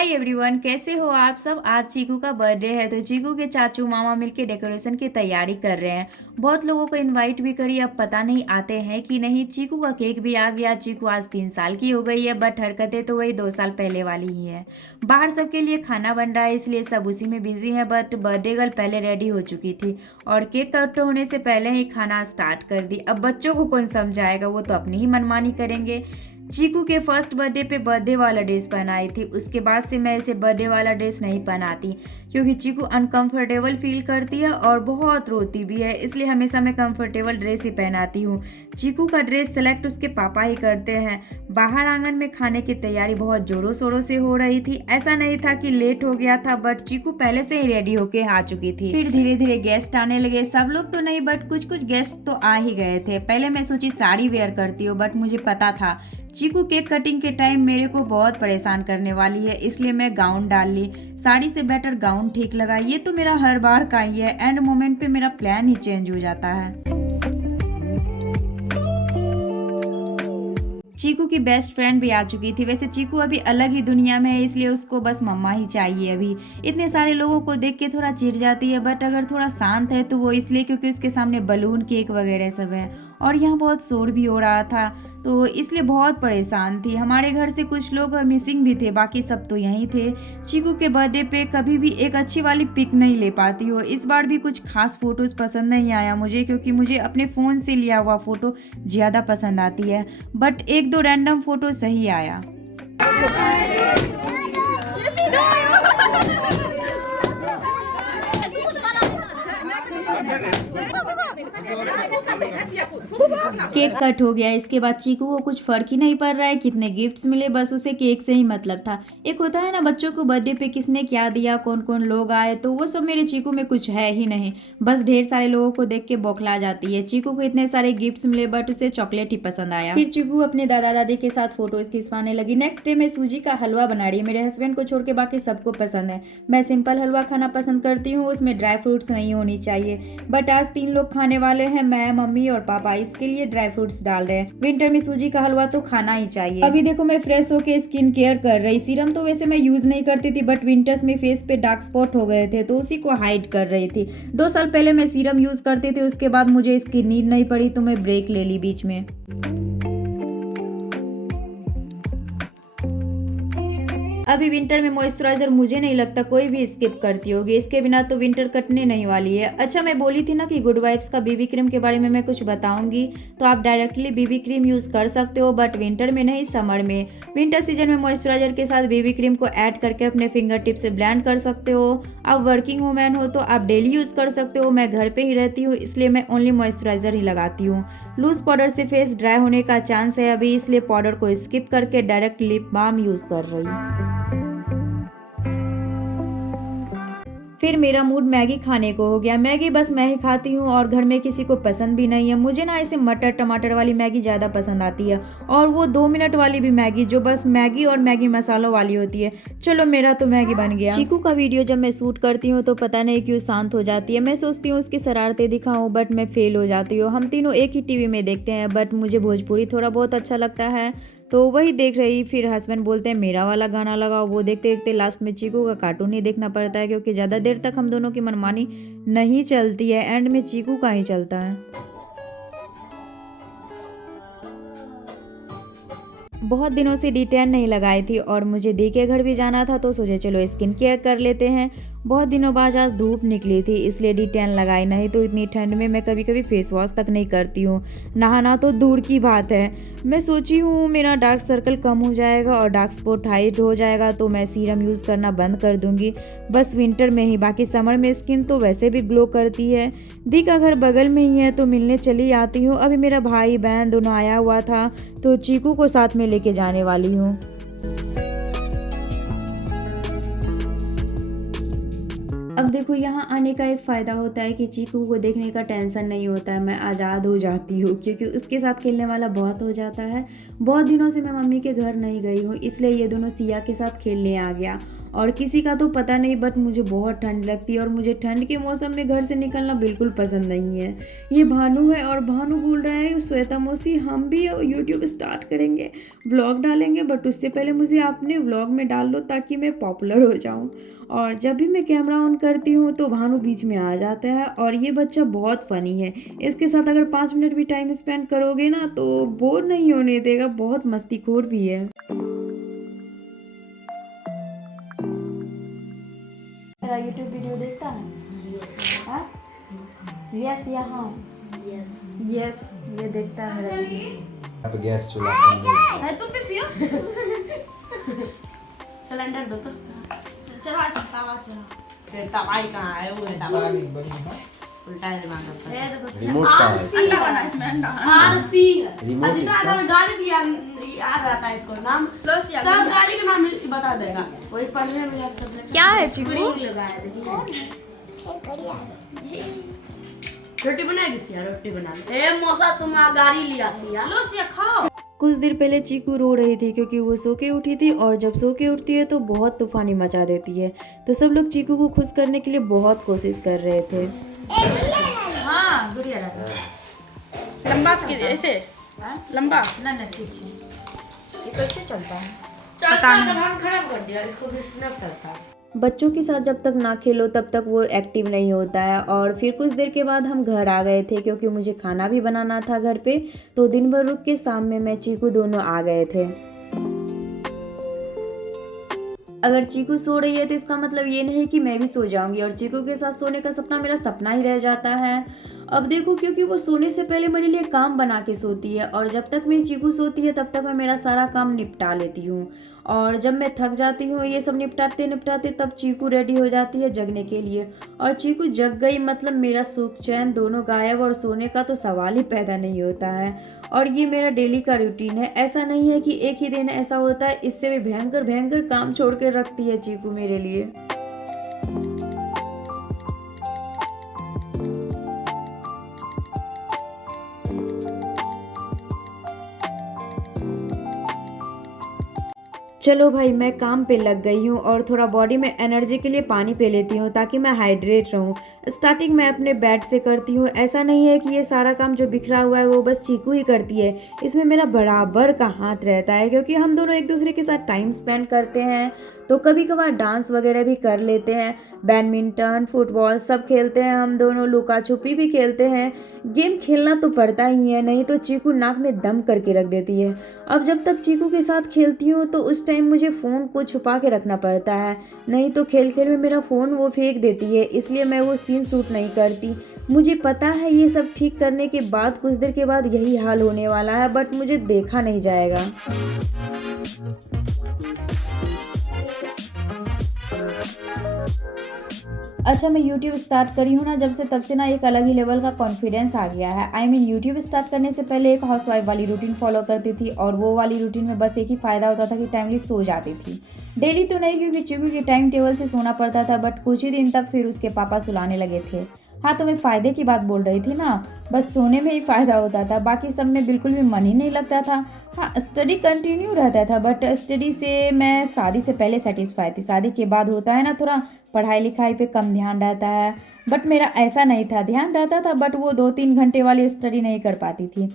Hi everyone, कैसे हो आप सब। आज चीकू का बर्थडे है तो चीकू के चाचू मामा मिलके डेकोरेशन की तैयारी कर रहे हैं। बहुत लोगों को इनवाइट भी करी, अब पता नहीं आते हैं कि नहीं। चीकू का केक भी आ गया। चीकू आज 3 साल की हो गई है, बट हरकतें तो वही 2 साल पहले वाली ही है। बाहर सबके लिए खाना बन रहा है, इसलिए सब उसी में बिजी है। बट बर्थडे गर्ल पहले रेडी हो चुकी थी और केक कट होने से पहले ही खाना स्टार्ट कर दी। अब बच्चों को कौन समझाएगा, वो तो अपनी ही मनमानी करेंगे। चीकू के फर्स्ट बर्थडे पे बर्थडे वाला ड्रेस पहनाई थी, उसके बाद से मैं इसे बर्थडे वाला ड्रेस नहीं पहनाती, क्योंकि चीकू अनकंफर्टेबल फील करती है और बहुत रोती भी है। इसलिए हमेशा मैं कंफर्टेबल ड्रेस ही पहनाती हूँ। चीकू का ड्रेस सेलेक्ट उसके पापा ही करते हैं। बाहर आंगन में खाने की तैयारी बहुत जोरों शोरों से हो रही थी। ऐसा नहीं था कि लेट हो गया था, बट चीकू पहले से ही रेडी होके आ चुकी थी। फिर धीरे धीरे गेस्ट आने लगे। सब लोग तो नहीं, बट कुछ कुछ गेस्ट तो आ ही गए थे। पहले मैं सोची साड़ी वेयर करती हूँ, बट मुझे पता था चीकू केक कटिंग के टाइम मेरे को बहुत परेशान करने वाली है, इसलिए मैं गाउन डाल ली। साड़ी से बेटर गाउन ठीक लगा। ये तो मेरा हर बार का ही है, एंड मोमेंट पे मेरा प्लान ही चेंज हो जाता है। चीकू की बेस्ट फ्रेंड भी आ चुकी थी। वैसे चीकू अभी अलग ही दुनिया में है, इसलिए उसको बस मम्मा ही चाहिए। अभी इतने सारे लोगों को देख के थोड़ा चिढ़ जाती है, बट अगर थोड़ा शांत है तो वो इसलिए क्योंकि उसके सामने बलून केक वगैरह सब है और यहाँ बहुत शोर भी हो रहा था, तो इसलिए बहुत परेशान थी। हमारे घर से कुछ लोग मिसिंग भी थे, बाकी सब तो यहीं थे। चीकू के बर्थडे पे कभी भी एक अच्छी वाली पिक नहीं ले पाती हो। इस बार भी कुछ खास फोटोज पसंद नहीं आया मुझे, क्योंकि मुझे अपने फ़ोन से लिया हुआ फ़ोटो ज़्यादा पसंद आती है। बट एक दो रैंडम फोटो सही आया। केक कट हो गया। इसके बाद चीकू को कुछ फर्क ही नहीं पड़ रहा है कितने गिफ्ट्स मिले, बस उसे केक से ही मतलब था। एक होता है ना बच्चों को बर्थडे पे किसने क्या दिया, कौन कौन लोग आए, तो वो सब मेरे चीकू में कुछ है ही नहीं। बस ढेर सारे लोगों को देख के बौखला जाती है। चीकू को इतने सारे गिफ्ट्स मिले, बट उसे चॉकलेट ही पसंद आया। फिर चीकू अपने दादा दादी के साथ फोटोज खिंचवाने लगी। नेक्स्ट डे में सूजी का हलवा बना रही है। मेरे हस्बैंड को छोड़ के बाकी सबको पसंद है। मैं सिंपल हलवा खाना पसंद करती हूँ, उसमें ड्राई फ्रूट्स नहीं होनी चाहिए। बट आज 3 लोग खाने वाले हैं, मैं, मम्मी और पापा, इसके लिए ड्राई फ्रूट्स डाल रहे हैं। विंटर में सूजी का हलवा तो खाना ही चाहिए। अभी देखो मैं फ्रेश होके स्किन केयर कर रही। सीरम तो वैसे मैं यूज नहीं करती थी, बट विंटर्स में फेस पे डार्क स्पॉट हो गए थे तो उसी को हाइड कर रही थी। 2 साल पहले मैं सीरम यूज करती थी, उसके बाद मुझे इसकी नीड नहीं पड़ी तो मैं ब्रेक ले ली बीच में। अभी विंटर में मॉइस्चराइजर मुझे नहीं लगता कोई भी स्किप करती होगी, इसके बिना तो विंटर कटने नहीं वाली है। अच्छा, मैं बोली थी ना कि गुड वाइब्स का बीबी क्रीम के बारे में मैं कुछ बताऊंगी, तो आप डायरेक्टली बीबी क्रीम यूज कर सकते हो, बट विंटर में नहीं, समर में। विंटर सीजन में मॉइस्चराइजर के साथ बीबी क्रीम को ऐड करके अपने फिंगर टिप से ब्लेंड कर सकते हो। आप वर्किंग वुमेन हो तो आप डेली यूज कर सकते हो। मैं घर पे ही रहती हूँ, इसलिए मैं ओनली मॉइस्चराइजर ही लगाती हूँ। लूज पाउडर से फेस ड्राई होने का चांस है अभी, इसलिए पाउडर को स्किप करके डायरेक्ट लिप बाम यूज कर रही हूँ। फिर मेरा मूड मैगी खाने को हो गया। मैगी बस मैं ही खाती हूँ और घर में किसी को पसंद भी नहीं है। मुझे ना ऐसे मटर टमाटर वाली मैगी ज़्यादा पसंद आती है, और वो 2 मिनट वाली भी मैगी जो बस मैगी और मैगी मसालों वाली होती है। चलो मेरा तो मैगी बन गया। चीकू का वीडियो जब मैं शूट करती हूँ तो पता नहीं क्यों शांत हो जाती है। मैं सोचती हूँ उसकी शरारतें दिखाऊँ, बट मैं फेल हो जाती हूँ। हम तीनों एक ही टीवी में देखते हैं, बट मुझे भोजपुरी थोड़ा बहुत अच्छा लगता है तो वही देख रही। फिर हस्बैंड बोलते हैं मेरा वाला गाना लगाओ, वो देखते देखते लास्ट में चीकू का कार्टून ही देखना पड़ता है, क्योंकि ज़्यादा देर तक हम दोनों की मनमानी नहीं चलती है। एंड में चीकू का ही चलता है। बहुत दिनों से डिटेन नहीं लगाई थी और मुझे दी के घर भी जाना था, तो सोचे चलो स्किन केयर कर लेते हैं। बहुत दिनों बाद आज धूप निकली थी, इसलिए डिटेन लगाई। नहीं तो इतनी ठंड में मैं कभी कभी फेस वॉश तक नहीं करती हूँ, नहाना तो दूर की बात है। मैं सोची हूँ मेरा डार्क सर्कल कम हो जाएगा और डार्क स्पॉट हाइड हो जाएगा, तो मैं सीरम यूज़ करना बंद कर दूंगी, बस विंटर में ही। बाकी समर में स्किन तो वैसे भी ग्लो करती है। दी का घर बगल में ही है, तो मिलने चली आती हूँ। अभी मेरा भाई बहन दोनों आया हुआ था, तो चीकू को साथ में लेके जाने वाली हूँ। अब देखो यहाँ आने का एक फ़ायदा होता है कि चीकू को देखने का टेंशन नहीं होता है, मैं आज़ाद हो जाती हूँ, क्योंकि उसके साथ खेलने वाला बहुत हो जाता है। बहुत दिनों से मैं मम्मी के घर नहीं गई हूँ, इसलिए ये दोनों सिया के साथ खेलने आ गया। और किसी का तो पता नहीं, बट मुझे बहुत ठंड लगती है और मुझे ठंड के मौसम में घर से निकलना बिल्कुल पसंद नहीं है। ये भानु है और भानु बोल रहा है श्वेता मौसी हम भी यूट्यूब स्टार्ट करेंगे, व्लॉग डालेंगे, बट उससे पहले मुझे आपने व्लॉग में डाल लो ताकि मैं पॉपुलर हो जाऊं। और जब भी मैं कैमरा ऑन करती हूँ तो भानु बीच में आ जाता है और ये बच्चा बहुत फ़नी है। इसके साथ अगर 5 मिनट भी टाइम स्पेंड करोगे ना तो बोर नहीं होने देगा, बहुत मस्तीखोर भी है। मेरा यूट्यूब वीडियो देखता है? यस या हाँ? यस यस, ये देखता है मेरा वीडियो। यहाँ पे गैस चूल्हा है तुम भी पियो सिलेंडर दो तो चढ़ा तवा चढ़ा फिर तवाई कहाँ है वो है तवा उल्टा है दिमाग करता है रिमोट कहाँ है? अंडा बना इसमें अंडा आरसी रिमोट अजिता इसका? का गाड़ी दिया याद रहता है इसको नाम सब गाड़ी का नाम बता देगा वही पढ़ने में याद कर लेगा क्या है चिकू? लगाया देखिए रोटी बनाएगी सिया रोटी बना ए मौसा तुम गाड़ी लिया सिया लो सिया खाओ। कुछ देर पहले चीकू रो रही थी क्योंकि वो सो के उठी थी और जब सो के उठती है तो बहुत तूफानी मचा देती है। तो सब लोग चीकू को खुश करने के लिए बहुत कोशिश कर रहे थे। हाँ गुड़िया लंबा ऐसे लंबा ना ना ठीक है ये कैसे चलता है चलता है हम खराब कर दिया इसको भी स्नैप चलता है। बच्चों के साथ जब तक ना खेलो तब तक वो एक्टिव नहीं होता है। और फिर कुछ देर के बाद हम घर आ गए थे क्योंकि मुझे खाना भी बनाना था घर पे, तो दिन भर रुक के शाम में मैं चीकू दोनों आ गए थे। अगर चीकू सो रही है तो इसका मतलब ये नहीं कि मैं भी सो जाऊंगी और चीकू के साथ सोने का सपना मेरा सपना ही रह जाता है। अब देखो क्योंकि वो सोने से पहले मेरे लिए काम बना के सोती है और जब तक मेरी चीकू सोती है तब तक मैं मेरा सारा काम निपटा लेती हूँ और जब मैं थक जाती हूँ ये सब निपटाते निपटाते तब चीकू रेडी हो जाती है जगने के लिए और चीकू जग गई मतलब मेरा सुख चैन दोनों गायब और सोने का तो सवाल ही पैदा नहीं होता है। और ये मेरा डेली का रूटीन है, ऐसा नहीं है कि एक ही दिन ऐसा होता है, इससे भी भयंकर भयंकर काम छोड़ के रखती है चीकू मेरे लिए। चलो भाई मैं काम पे लग गई हूँ और थोड़ा बॉडी में एनर्जी के लिए पानी पी लेती हूँ ताकि मैं हाइड्रेट रहूँ। स्टार्टिंग मैं अपने बेड से करती हूँ, ऐसा नहीं है कि ये सारा काम जो बिखरा हुआ है वो बस चीकू ही करती है, इसमें मेरा बराबर का हाथ रहता है क्योंकि हम दोनों एक दूसरे के साथ टाइम स्पेंड करते हैं। तो कभी कभार डांस वगैरह भी कर लेते हैं, बैडमिंटन फुटबॉल सब खेलते हैं हम दोनों, लुका छुपी भी खेलते हैं। गेम खेलना तो पड़ता ही है, नहीं तो चीकू नाक में दम करके रख देती है। अब जब तक चीकू के साथ खेलती हूँ तो उस टाइम मुझे फ़ोन को छुपा के रखना पड़ता है, नहीं तो खेल खेल में मेरा फ़ोन वो फेंक देती है, इसलिए मैं वो सीन शूट नहीं करती। मुझे पता है ये सब ठीक करने के बाद कुछ देर के बाद यही हाल होने वाला है, बट मुझे देखा नहीं जाएगा। अच्छा मैं YouTube स्टार्ट करी हूँ ना जब से तब से ना एक अलग ही लेवल का कॉन्फिडेंस आ गया है। I mean YouTube स्टार्ट करने से पहले एक हाउसवाइफ वाली रूटीन फॉलो करती थी और वो वाली रूटीन में बस एक ही फ़ायदा होता था कि टाइमली सो जाती थी। डेली तो नहीं क्योंकि चूंकि के टाइम टेबल से सोना पड़ता था, बट कुछ ही दिन तक फिर उसके पापा सुलाने लगे थे। हाँ तो मैं फ़ायदे की बात बोल रही थी ना, बस सोने में ही फ़ायदा होता था, बाकी सब में बिल्कुल भी मन ही नहीं लगता था। हाँ स्टडी कंटिन्यू रहता था, बट स्टडी से मैं शादी से पहले सेटिस्फाई थी, शादी के बाद होता है ना थोड़ा पढ़ाई लिखाई पे कम ध्यान रहता है, बट मेरा ऐसा नहीं था, ध्यान रहता था बट वो 2-3 घंटे वाली स्टडी नहीं कर पाती थी।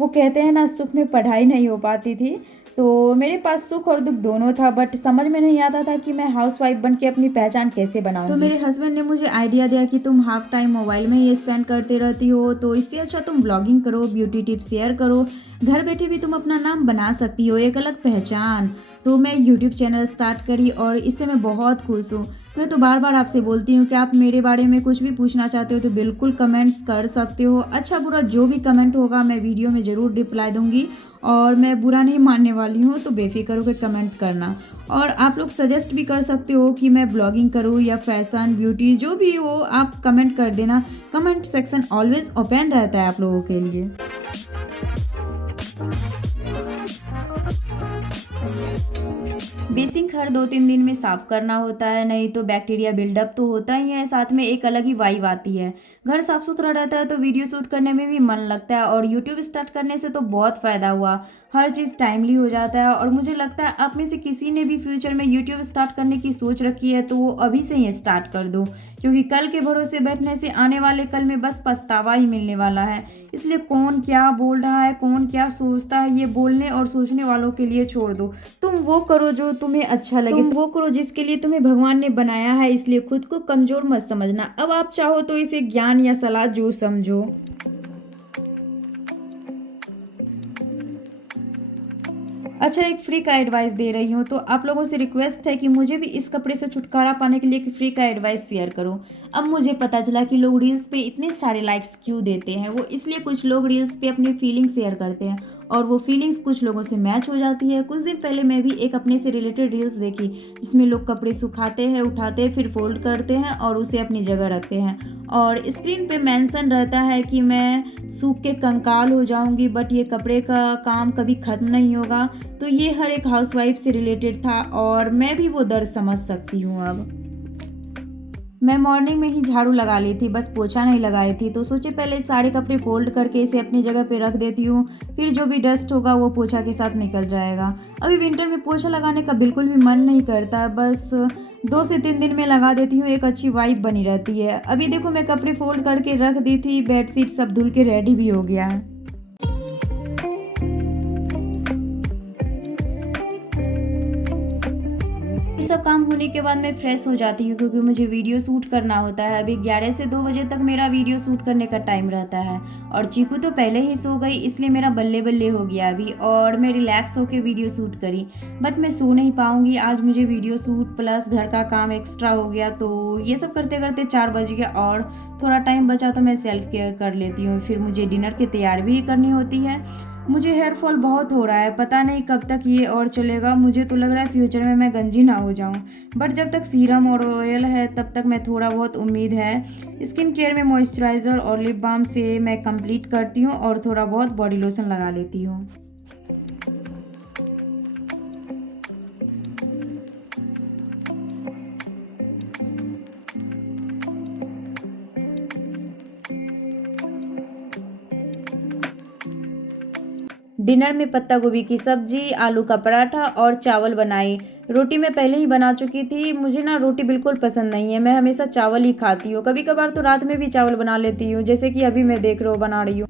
वो कहते हैं ना सुख में पढ़ाई नहीं हो पाती थी, तो मेरे पास सुख और दुख दोनों था, बट समझ में नहीं आता था कि मैं हाउसवाइफ बन के अपनी पहचान कैसे बनाऊं। तो मेरे हस्बैंड ने मुझे आइडिया दिया कि तुम हाफ टाइम मोबाइल में ही स्पेंड करते रहती हो, तो इससे अच्छा तुम ब्लॉगिंग करो, ब्यूटी टिप्स शेयर करो, घर बैठे भी तुम अपना नाम बना सकती हो, एक अलग पहचान। तो मैं यूट्यूब चैनल स्टार्ट करी और इससे मैं बहुत खुश हूँ। मैं तो बार बार आपसे बोलती हूँ कि आप मेरे बारे में कुछ भी पूछना चाहते हो तो बिल्कुल कमेंट्स कर सकते हो, अच्छा बुरा जो भी कमेंट होगा मैं वीडियो में ज़रूर रिप्लाई दूंगी और मैं बुरा नहीं मानने वाली हूँ, तो बेफिक्र होकर कमेंट करना। और आप लोग सजेस्ट भी कर सकते हो कि मैं ब्लॉगिंग करूँ या फैशन ब्यूटी जो भी हो, आप कमेंट कर देना। कमेंट सेक्शन ऑलवेज ओपन रहता है आप लोगों के लिए। बेसिंग हर 2-3 दिन में साफ करना होता है, नहीं तो बैक्टीरिया बिल्डअप तो होता ही है, साथ में एक अलग ही वाइब आती है। घर साफ सुथरा रहता है तो वीडियो शूट करने में भी मन लगता है और यूट्यूब स्टार्ट करने से तो बहुत फ़ायदा हुआ। हर चीज़ टाइमली हो जाता है। और मुझे लगता है आप में से किसी ने भी फ्यूचर में यूट्यूब स्टार्ट करने की सोच रखी है तो वो अभी से ही स्टार्ट कर दो, क्योंकि कल के भरोसे बैठने से आने वाले कल में बस पछतावा ही मिलने वाला है। इसलिए कौन क्या बोल रहा है, कौन क्या सोचता है, ये बोलने और सोचने वालों के लिए छोड़ दो। तुम वो करो जो तुम्हें अच्छा लगे, तुम वो करो जिसके लिए तुम्हें भगवान ने बनाया है। इसलिए खुद को कमज़ोर मत समझना। अब आप चाहो तो इसे ज्ञान या सलाह जो समझो। अच्छा, एक फ्री का एडवाइस दे रही हूँ, तो आप लोगों से रिक्वेस्ट है कि मुझे भी इस कपड़े से छुटकारा पाने के लिए एक फ्री का एडवाइस शेयर करो। अब मुझे पता चला कि लोग रील्स पे इतने सारे लाइक्स क्यों देते हैं। वो इसलिए कुछ लोग रील्स पे अपनी फीलिंग्स शेयर करते हैं और वो फीलिंग्स कुछ लोगों से मैच हो जाती है। कुछ दिन पहले मैं भी एक अपने से रिलेटेड रील्स देखी जिसमें लोग कपड़े सुखाते हैं, उठाते हैं, फिर फोल्ड करते हैं और उसे अपनी जगह रखते हैं और स्क्रीन पे मेंशन रहता है कि मैं सूख के कंकाल हो जाऊंगी, बट ये कपड़े का काम कभी ख़त्म नहीं होगा। तो ये हर एक हाउसवाइफ से रिलेटेड था और मैं भी वो दर्द समझ सकती हूँ। अब मैं मॉर्निंग में ही झाड़ू लगा ली थी, बस पोछा नहीं लगाई थी, तो सोचे पहले सारे कपड़े फोल्ड करके इसे अपनी जगह पे रख देती हूँ, फिर जो भी डस्ट होगा वो पोछा के साथ निकल जाएगा। अभी विंटर में पोछा लगाने का बिल्कुल भी मन नहीं करता, बस 2 से 3 दिन में लगा देती हूँ, एक अच्छी वाइब बनी रहती है। अभी देखो मैं कपड़े फोल्ड करके रख दी थी, बेडशीट सब धुल के रेडी भी हो गया है। ये सब काम होने के बाद मैं फ्रेश हो जाती हूँ क्योंकि मुझे वीडियो शूट करना होता है। अभी 11 से 2 बजे तक मेरा वीडियो शूट करने का टाइम रहता है और चीकू तो पहले ही सो गई, इसलिए मेरा बल्ले बल्ले हो गया अभी और मैं रिलैक्स होकर वीडियो शूट करी। बट मैं सो नहीं पाऊँगी आज, मुझे वीडियो शूट प्लस घर का काम एक्स्ट्रा हो गया, तो ये सब करते करते 4 बज गया और थोड़ा टाइम बचा तो मैं सेल्फ केयर कर लेती हूँ। फिर मुझे डिनर की तैयारी भी करनी होती है। मुझे हेयर फॉल बहुत हो रहा है, पता नहीं कब तक ये और चलेगा। मुझे तो लग रहा है फ्यूचर में मैं गंजी ना हो जाऊं, बट जब तक सीरम और ऑयल है तब तक मैं थोड़ा बहुत उम्मीद है। स्किन केयर में मॉइस्चराइज़र और लिप बाम से मैं कंप्लीट करती हूँ और थोड़ा बहुत बॉडी लोशन लगा लेती हूँ। डिनर में पत्ता गोभी की सब्जी, आलू का पराठा और चावल बनाई। रोटी मैं पहले ही बना चुकी थी। मुझे ना रोटी बिल्कुल पसंद नहीं है, मैं हमेशा चावल ही खाती हूँ। कभी कभार तो रात में भी चावल बना लेती हूँ, जैसे कि अभी मैं देख रहा हूँ बना रही हूँ।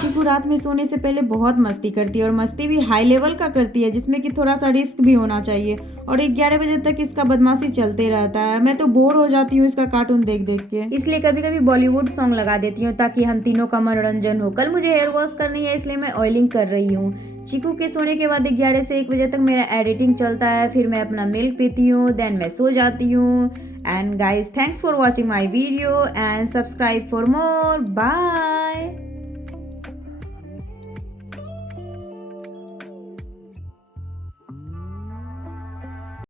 चीकू रात में सोने से पहले बहुत मस्ती करती है और मस्ती भी हाई लेवल का करती है, जिसमें कि थोड़ा सा रिस्क भी होना चाहिए और 11 बजे तक इसका बदमाशी चलते रहता है। मैं तो बोर हो जाती हूँ इसका कार्टून देख देख के, इसलिए कभी कभी बॉलीवुड सॉन्ग लगा देती हूँ ताकि हम तीनों का मनोरंजन हो। कल मुझे हेयर वॉश करनी है इसलिए मैं ऑयलिंग कर रही हूँ। चीकू के सोने के बाद 11 से 1 बजे तक मेरा एडिटिंग चलता है, फिर मैं अपना मिल्क पीती हूँ, देन मैं सो जाती हूँ। And guys, thanks for watching my video and subscribe for more. Bye.